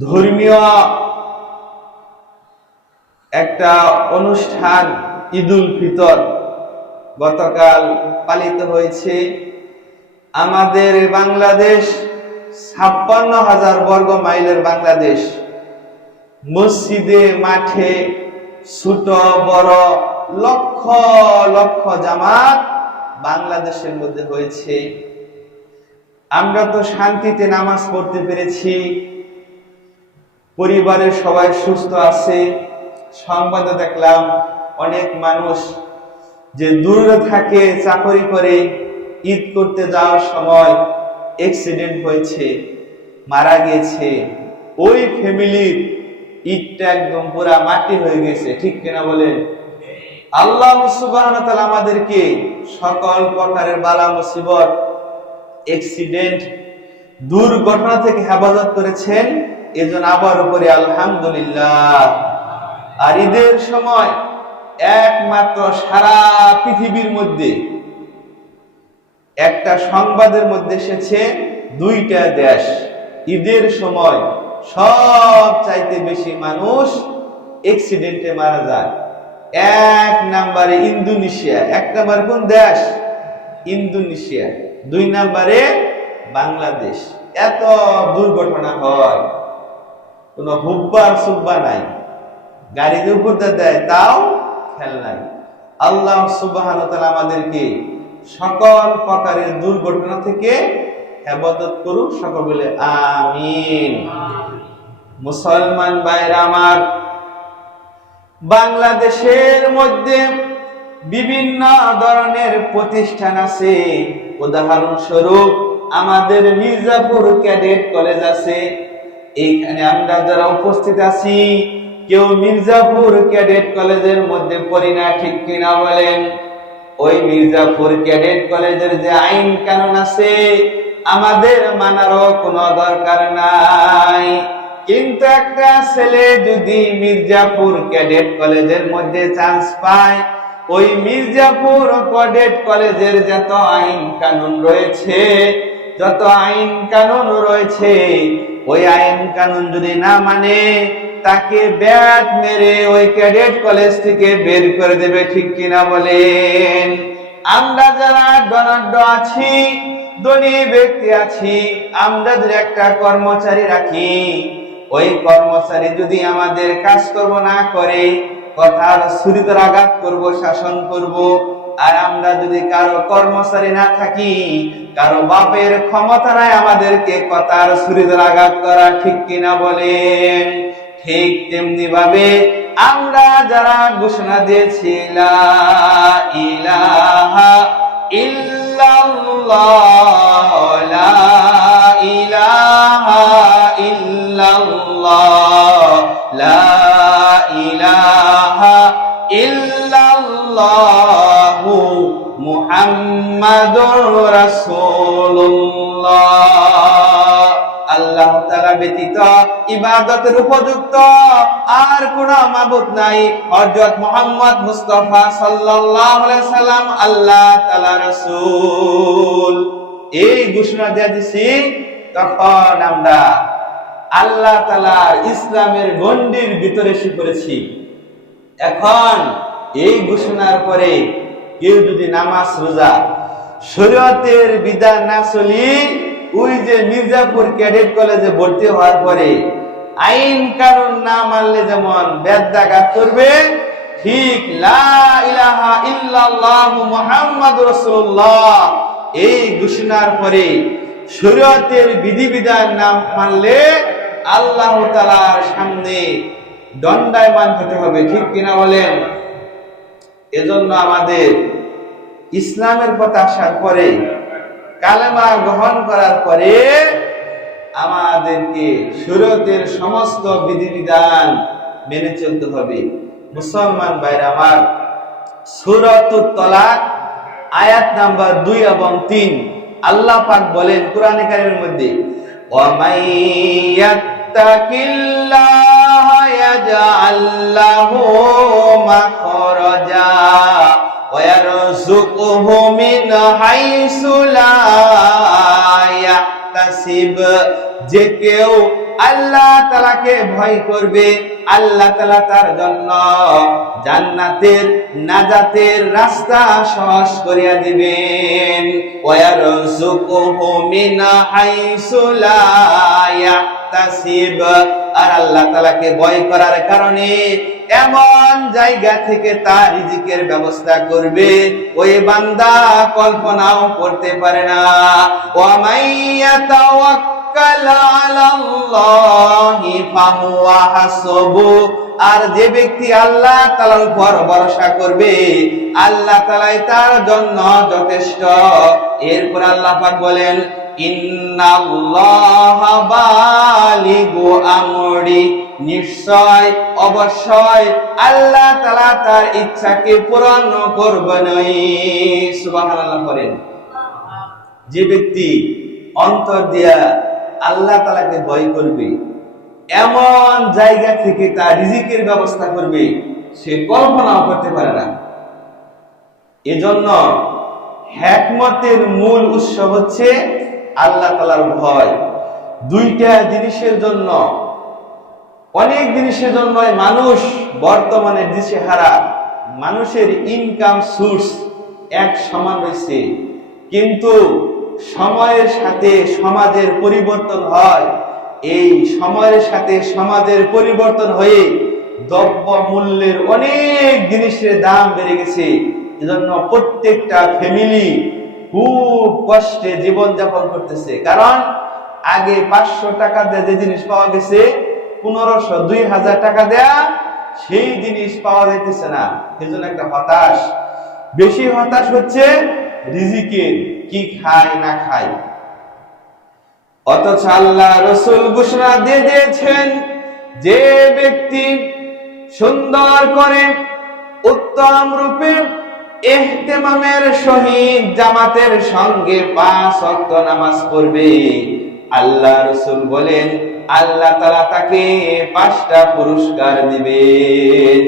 ধর্মীয় একটা অনুষ্ঠান, ঈদুল ফিতর, গতকাল পালিত হয়েছে। আমাদের বাংলাদেশ, ছাপ্পান্ন হাজার বর্গ মাইলের বাংলাদেশ। মসজিদে, মাঠে ছোট, বড়, লক্ষ লক্ষ জামাত বাংলাদেশের মধ্যে হয়েছে। আমরা তো শান্তিতে নামাজ পড়তে পেরেছি। পরিবারের সবাই সুস্থ আছে। সংবাদে দেখলাম অনেক মানুষ যে দূরে থাকে, চাকরি করে, ঈদ করতে যাওয়ার সময় অ্যাক্সিডেন্ট হয়েছে, মারা গেছে। ওই ফ্যামিলির ঈদটা একদম পুরা মাটি হয়ে গেছে, ঠিক কিনা বলেন? আল্লাহ তাআলা আমাদেরকে সকল প্রকারের বালা মুসিবত অ্যাক্সিডেন্ট দুর্ঘটনা থেকে হেফাজত করেছেন। এজন্য আবার উপরে আলহামদুলিল্লাহ। আর ঈদের সময় একমাত্র সারা পৃথিবীর মধ্যে একটা সংবাদের মধ্যে এসেছে দুইটা দেশ। ঈদের সময় সব চাইতে বেশি মানুষ এক্সিডেন্টে মারা যায়। এক নাম্বারে ইন্দোনেশিয়া, এক নাম্বার কোন দেশ? ইন্দোনেশিয়া, দুই নাম্বারে বাংলাদেশ। এত দুর্ঘটনা হয়। কোনো হুব্বা আর সুব্বা নাই। গাড়িতে উপর দেয় তাও খেল নাই। আল্লাহ সুবাহ আমাদেরকে সকল প্রকারের দুর্ঘটনা থেকে হেফাজত করুক, সকল আমিন। মুসলমান ভাইরা আমার, বাংলাদেশের মধ্যে বিভিন্ন ধরনের প্রতিষ্ঠান আছে। উদাহরণস্বরূপ আমাদের মির্জাপুর ক্যাডেট কলেজ আছে এইখানে আমরা যারা উপস্থিত আছি, কেউ মির্জাপুর ক্যাডেট কলেজের মধ্যে পড়ি না, ঠিক কিনা বলেন? ওই মির্জাপুর ক্যাডেট কলেজের যে আইন কানুন আছে, আমাদের মানারও কোনো দরকার নাই। কিন্তু একটা ছেলে যদি মির্জাপুর ক্যাডেট কলেজের মধ্যে চান্স পায়, ওই মির্জাপুর ক্যাডেট কলেজের যত আইন কানুন রয়েছে যত আইন কানুন রয়েছে, ওই আইন কানুন যদি না মানে তাকে ব্যাট মেরে ওই ক্যাডেট কলেজ থেকে বের করে দেবে, ঠিক কিনা বলেন? আমরা যারা ডনাড্ড আছি, ধনী ব্যক্তি আছি আমরা যদি একটা কর্মচারী রাখি। ওই কর্মচারী যদি আমাদের কাজকর্ম না করে, কথার ছুরিতে আঘাত করব, শাসন করব আর আমরা যদি কারও কর্মচারী না থাকি, কারও বাপের ক্ষমতা নাই আমাদেরকে কথার ছুরিতে আঘাত করা ঠিক কিনা বলেন? ঠিক তেমনি ভাবে আমরা যারা ঘোষণা দিয়েছি, লা ইলাহা ইলাহা ইল্লাল্লাহ আল্লাহ ব্যতীত ইবাদতের উপযুক্ত আর কোন মাবুদ নাই। আল্লাহ এই ঘোষণা দিয়ে দিছি, তখন আমরা আল্লাহ তাআলার ইসলামের গণ্ডির ভিতরে এসে এখন এই ঘোষণার পরে কেউ যদি নামাজ রোজা শরীয়তের বিধান না চলি, ওই যে মির্জাপুর ক্যাডেট কলেজে ভর্তি হওয়ার পরে আইন কানুন না মানলে যেমন বেদাঘাত করবে, ঠিক লা ইলাহা ইল্লাল্লাহ মুহাম্মাদুর রাসূলুল্লাহ। এই ঘোষণার পরে শরীয়তের বিধিবিধান না মানলে আল্লাহ তাআলার সামনে দণ্ডায়মান হতে হবে, ঠিক কিনা বলেন? এজন্য আমাদের ইসলামের পথে আসার পরে, কালেমা গ্রহণ করার পরে আমাদেরকে সুরতের সমস্ত বিধিবিধান মেনে চলতে হবে। মুসলমান ভাইরা আমার সুরতুল তলাক আয়াত নাম্বার দুই এবং তিন আল্লাহ পাক বলেন কোরআনে কারিমের মধ্যে ওয়ামাইয়াত্তাকিল্লাহ ইয়াজআল লাহু ويرزقه من حيث لا يحتسب যে কেউ আল্লাহ তালাকে ভয় করবে আল্লাহ তালা তার জন্য জান্নাতের নাজাতের রাস্তা সহজ করিয়া দিবেন ওয়ারযুকুহু মিন হাইসু লা ইয়াহতাসিব আর আল্লাহ তালাকে ভয় করার কারণে এমন জায়গা থেকে তার রিজিকের ব্যবস্থা করবে, ওই বান্দা কল্পনাও করতে পারে না। ওয়ামাইয়া তাওয়াক্কাল আলাল্লাহি ফাহুয়া হাসবু। আর যে ব্যক্তি আল্লাহ তালার উপর ভরসা করবে, আল্লাহ তালাই তার জন্য যথেষ্ট। এরপর আল্লাহ পাক বলেন নিশ্চয়, অবশ্যই আল্লাহ তাআলা তার ইচ্ছাকে পূরণ সুবহানাল্লাহ বলেন। যে ব্যক্তি অন্তর দিয়া আল্লাহ তালাকে ভয় করবে, এমন জায়গা থেকে তার রিজিকের ব্যবস্থা করবে, সে কল্পনাও করতে পারে না। এজন্য হ্যাকমতের মূল উৎস হচ্ছে আল্লাহ তালার ভয়। দুইটা জিনিসের জন্য, অনেক জিনিসের জন্য মানুষ বর্তমানে দিশে হারা মানুষের ইনকাম সোর্স এক সমান রয়েছে। কিন্তু সময়ের সাথে সমাজের পরিবর্তন হয়। এই সময়ের সাথে সমাজের পরিবর্তন হয়ে দ্রব্য মূল্যের অনেক জিনিসের দাম বেড়ে গেছে। এজন্য প্রত্যেকটা ফ্যামিলি খুব কষ্টে জীবন যাপন করতেছে। কারণ আগে পাঁচশো টাকা দিয়ে যে জিনিস পাওয়া গেছে, পনেরোশো, দুই হাজার টাকা দেয়া, সেই জিনিস পাওয়া যাইতেছে না। এজন্য একটা হতাশ। বেশি হতাশ হচ্ছে রিজিকের কি খায়, না খায়। অথচ আল্লাহ রসুল ঘোষণা দিয়ে দিয়েছেন, যে ব্যক্তি সুন্দর করে উত্তম রূপে এহতেমামের সহিত জামাতের সঙ্গে পাঁচ অক্ত নামাজ পড়বে। আল্লাহ রসুল বলেন, আল্লাহ তালা তাকে পাঁচটা পুরস্কার দিবেন।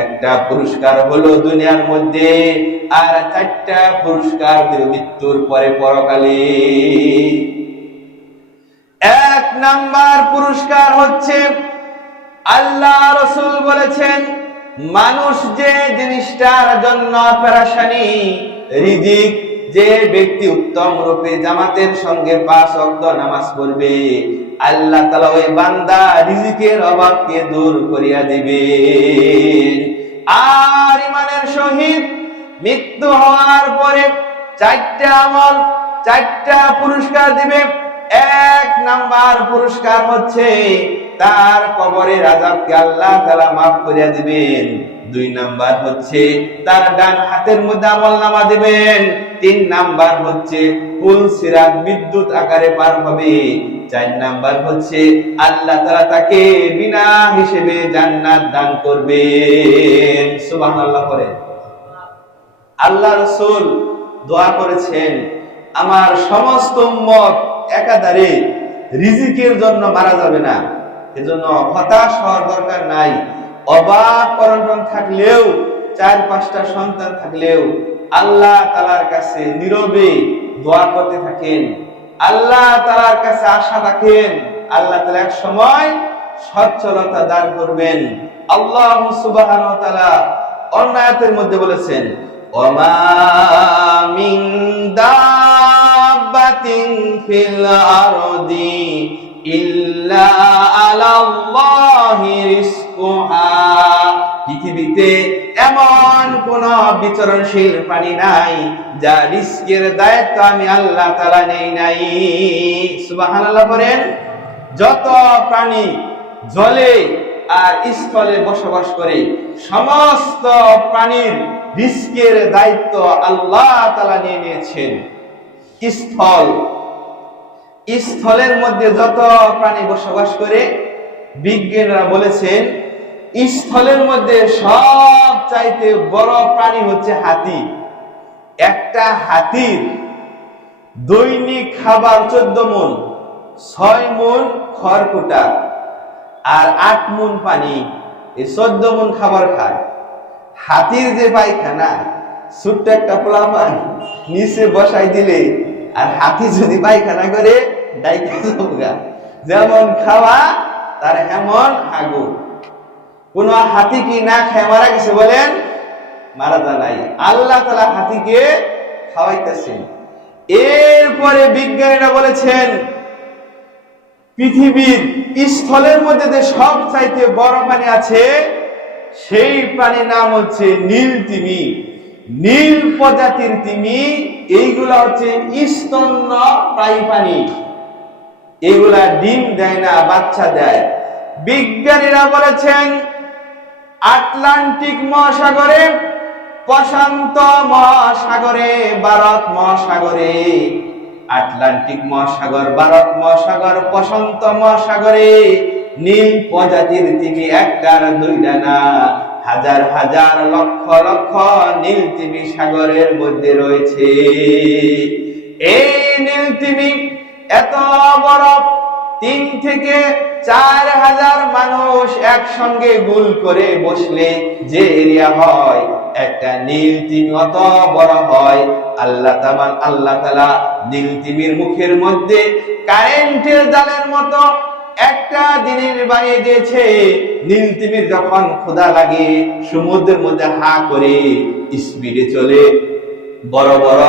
একটা পুরস্কার হলো দুনিয়ার মধ্যে আর চারটা পুরস্কার দিল মৃত্যুর পরে পরকালে। এক নাম্বার পুরস্কার হচ্ছে, আল্লাহ রসুল বলেছেন মানুষ যে জিনিসটার জন্য পেরাশানি, রিজিক, যে ব্যক্তি উত্তম রূপে জামাতের সঙ্গে পাঁচ অক্ত নামাজ পড়বে, আল্লাহ তালা ওই বান্দা রিজিকের অভাবকে দূর করিয়া দিবে। আর ইমানের সহিত মৃত্যু হওয়ার পরে চারটা আমল, চারটা পুরস্কার দিবে। এক নাম্বার পুরস্কার হচ্ছে তার কবরের আজাবকে আল্লাহ তালা মাফ করিয়া দিবেন। দুই নাম্বার হচ্ছে তার ডান হাতের মধ্যে আমল নামা দিবেন। তিন নাম্বার হচ্ছে ফুল সিরাত বিদ্যুৎ আকারে পার হবে। চার নাম্বার হচ্ছে আল্লাহ তালা তাকে বিনা হিসেবে জান্নাত দান করবেন। সুবহানাল্লাহ করে আল্লাহ রসুল দোয়া করেছেন, আমার সমস্ত উম্মত একাধারে রিজিকের জন্য মারা যাবে না। এজন্য হতাশ হওয়ার দরকার নাই। অবাক করণ থাকলেও, চার পাঁচটা সন্তান থাকলেও আল্লাহ তালার কাছে নীরবে দোয়া করতে থাকেন। আল্লাহ তালার কাছে আশা রাখেন, আল্লাহ তালা এক সময় সচ্ছলতা দান করবেন। আল্লাহ সুবাহান তালা অন্যায়তের মধ্যে বলেছেন, ওমা মিন দাব্বাতিন ফিল আরদি ইল্লা পৃথিবীতে এমন কোন বিচরণশীল প্রাণী নাই, যা রিস্কের দায়িত্ব আমি আল্লাহ তাআলা নেই নাই। যত প্রাণী জলে আর স্থলে বসবাস করে, সমস্ত প্রাণীর রিস্কের দায়িত্ব আল্লাহ তাআলা নিয়ে নিয়েছেন। স্থল স্থলের মধ্যে যত প্রাণী বসবাস করে, বিজ্ঞানীরা বলেছেন স্থলের মধ্যে সব চাইতে বড় প্রাণী হচ্ছে হাতি। একটা হাতির দৈনিক খাবার চোদ্দ মন ছয় মন খড়কুটা আর আট মন পানি, এই চোদ্দ মন খাবার খায়। হাতির যে পায়খানা, ছোট্ট একটা পোলাপান নিচে বসাই দিলে, আর হাতি যদি পায়খানা করে যেমন খাওয়া, তার এমন হাগু কোন হাতি কি না খেয়ে মারা গেছে বলেন? মারা যায় নাই। আল্লাহ তালা হাতিকে খাওয়াইতেছেন। এরপরে বিজ্ঞানীরা বলেছেন, পৃথিবীর স্থলের মধ্যে যে সব চাইতে বড় পানি আছে, সেই প্রাণীর নাম হচ্ছে নীল তিমি। নীল প্রজাতির তিমি, এইগুলা হচ্ছে স্তন্য প্রায় পানি এগুলা ডিম দেয় না, বাচ্চা দেয়। বিজ্ঞানীরা বলেছেন, আটলান্টিক মহাসাগরে, প্রশান্ত মহাসাগরে, ভারত মহাসাগরে, আটলান্টিক মহাসাগর, ভারত মহাসাগর, প্রশান্ত মহাসাগরে, নীল প্রজাতির তিমি একটার দুইটা না। হাজার হাজার, লক্ষ লক্ষ নীল তিমি সাগরের মধ্যে রয়েছে। এই নীল তিমি এত বড় তিন থেকে চার হাজার মানুষ একসঙ্গে গুল করে বসলে যে এরিয়া হয়, একটা নীল তিমি অত বড় হয়। আল্লাহ তামান আল্লাহ তালা নীল তিমির মুখের মধ্যে কারেন্টের জালের মতো একটা দিনের বানিয়ে দিয়েছে। নীল তিমির যখন ক্ষুধা লাগে, সমুদ্রের মধ্যে হা করে স্পিডে চলে বড় বড়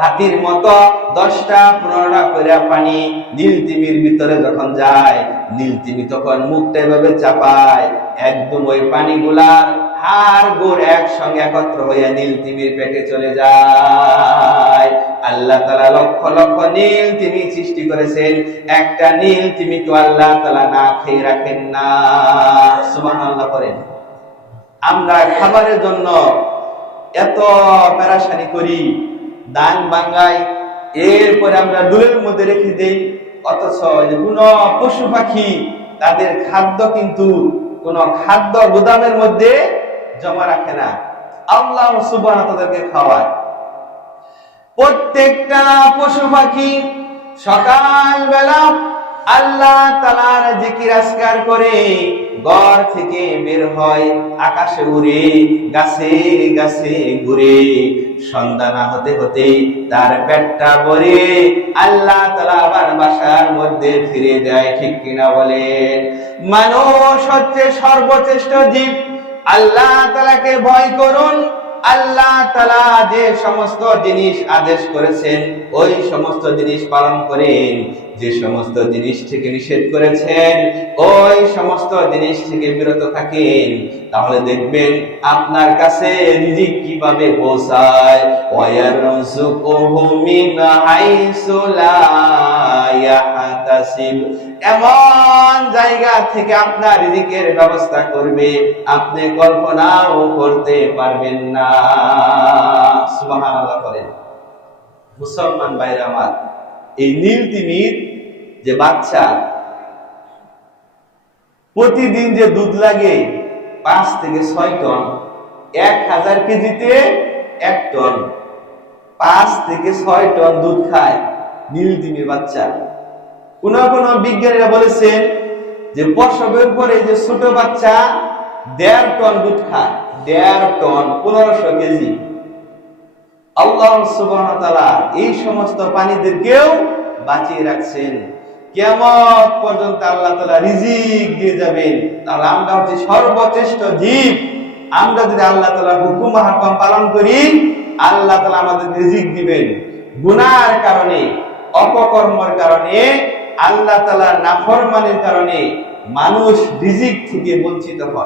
হাতির মতো দশটা, পনেরোটা করে পানি নীল তিমির ভিতরে যখন যায়, নীল তিমি তখন মুখটা এভাবে চাপায়, একদম ওই পানিগুলার হাড় একসঙ্গে একত্র নীল তিমির পেটে চলে যায়। আল্লাহ তালা লক্ষ লক্ষ নীল তিমি সৃষ্টি করেছেন। একটা নীল আল্লাহ তালা না খেয়ে রাখেন না। সুবাহ আল্লাহ করেন আমরা খাবারের জন্য এত প্যারাসানি করি, দান বাঙ্গাই, এরপরে আমরা ডুলের মধ্যে রেখে দেই, অথচ কোন পশু পাখি, তাদের খাদ্য কিন্তু কোন খাদ্য গোদামের মধ্যে জমা রাখে না। আল্লাহ সুবাহ তাদেরকে খাওয়ায়। প্রত্যেকটা পশু পাখি সকাল বেলা আল্লাহ তালার জিকির আসকার করে ঘর থেকে বের হয়, আকাশে উড়ে, গাছে গাছে ঘুরে। সন্ধ্যা না হতে হতে তার পেটটা ভরে, আল্লাহ তালা আবার বাসার মধ্যে ফিরে যায়, ঠিক কিনা বলেন? মানুষ হচ্ছে সর্বশ্রেষ্ঠ জীব। আল্লাহ তালাকে ভয় করুন। আল্লাহ তালা যে সমস্ত জিনিস আদেশ করেছেন, ওই সমস্ত জিনিস পালন করেন। যে সমস্ত জিনিস থেকে নিষেধ করেছেন, ওই সমস্ত জিনিস থেকে বিরত থাকেন। তাহলে দেখবেন আপনার কাছে রিজিক কীভাবে পৌঁছায়? ওয়ারযুকুহু মিন হাইসু এমন জায়গা থেকে আপনার রিজিকের ব্যবস্থা করবে, আপনি কল্পনাও করতে পারবেন না। সুবহানাল্লাহ করেন মুসলমান ভাইরা আমার এই নীল তিমির যে বাচ্চা, প্রতিদিন যে দুধ লাগে পাঁচ থেকে ছয় টন, এক হাজার কেজিতে এক টন, পাঁচ থেকে ছয় টন দুধ খায় নীল তিমির বাচ্চা। কোন কোন বিজ্ঞানীরা বলেছেন যে প্রসবের পরে যে ছোট বাচ্চা দেড় টন দুধ খায়, দেড় টন পনেরোশো কেজি। আল্লাহ এই সমস্ত প্রাণীদেরকেও বাঁচিয়ে রাখছেন। কেমন পর্যন্ত আল্লাহ তালা রিজিক দিয়ে যাবেন। তাহলে আমরা হচ্ছে সর্বশ্রেষ্ঠ জীব। আমরা যদি আল্লাহ তালা হুকুম হাকম পালন করি, আল্লাহ তালা আমাদের রিজিক দিবেন। গুনার কারণে, অপকর্মর কারণে, আল্লাহ তালা নাফরমানের কারণে মানুষ রিজিক থেকে বঞ্চিত হয়।